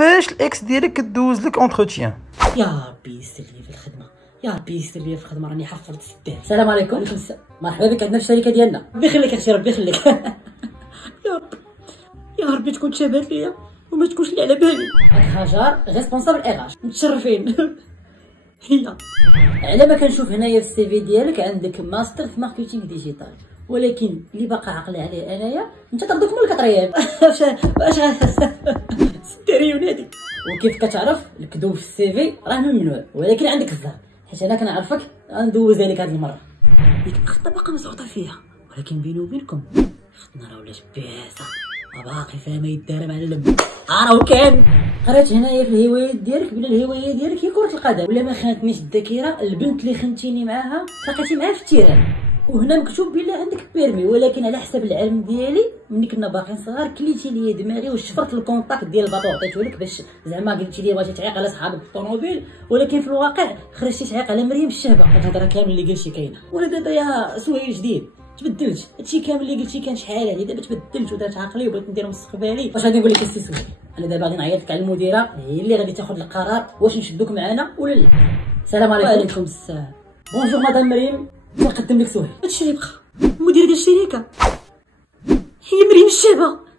كيفاش الاكس ديالك كدوز لك اونتروتيان؟ يا ربي يسر لي في الخدمه، يا ربي يسر لي في الخدمه، راني حفرت السداد. السلام عليكم. وعليكم السلام. مرحبا بك عندنا في الشركه ديالنا. ربي يخليك اختي، ربي يخليك. يا رب يا ربي تكون شابات ليا وما تكونش اللي على بالي. هاجر ريسبونسابل اغاش، متشرفين. هي على ما كنشوف هنايا في السي في ديالك عندك ماستر في ماركتينغ ديجيتال، ولكن اللي باقا عاقله عليه انايا انت تاخذك من الكطرياب. واش ستيريو نادي. وكيف كتعرف الكذوب في السي في راه ممنوع، ولكن عندك الزهر حيت انا كنعرفك غندوزها لك هذه المره. ديك الخطه باقا مزعوطه فيها، ولكن بيني وبينكم الخدمه راه ولات بياسه، باقي فيها ما يدار معلم. راه كان قريت هنايا في الهوايات ديالك بلا الهوايه ديالك هي كره القدم، ولا ما خانتنيش الذاكره البنت اللي خنتيني معاها لقيتي معاها في التيران، وهنا مكتوب بلا عندك بيرمي، ولكن على حسب العلم ديالي ملي كنا باقيين صغار كليتي لي دماغي وشفرت الكونطاكت ديال الباطو عطيته لك باش زعما قلتي لي بغيتي تعيق على صحابك الطوموبيل، ولكن في الواقع خرجتي تعيق على مريم الشهبه. هاد الهضره كامل اللي قلتي كاينه، ولا دابا يا سهيل جديد تبدلت، هادشي كامل اللي قلتي كان شحال هادي دابا تبدلت ودارت عقلي وبغيت ندير مستقبلي. واش غادي نقول لك السي سهيل، انا دابا غادي نعيط لك على المديره، هي اللي غادي تاخذ القرار واش نشدوك معانا ولا لا. السلام عليكم. وعليكم السلام. بونجور مدام مريم، نقدم لك سهيل. هادشي اللي بقى المديره ديال الشركه هي مريم الشابه.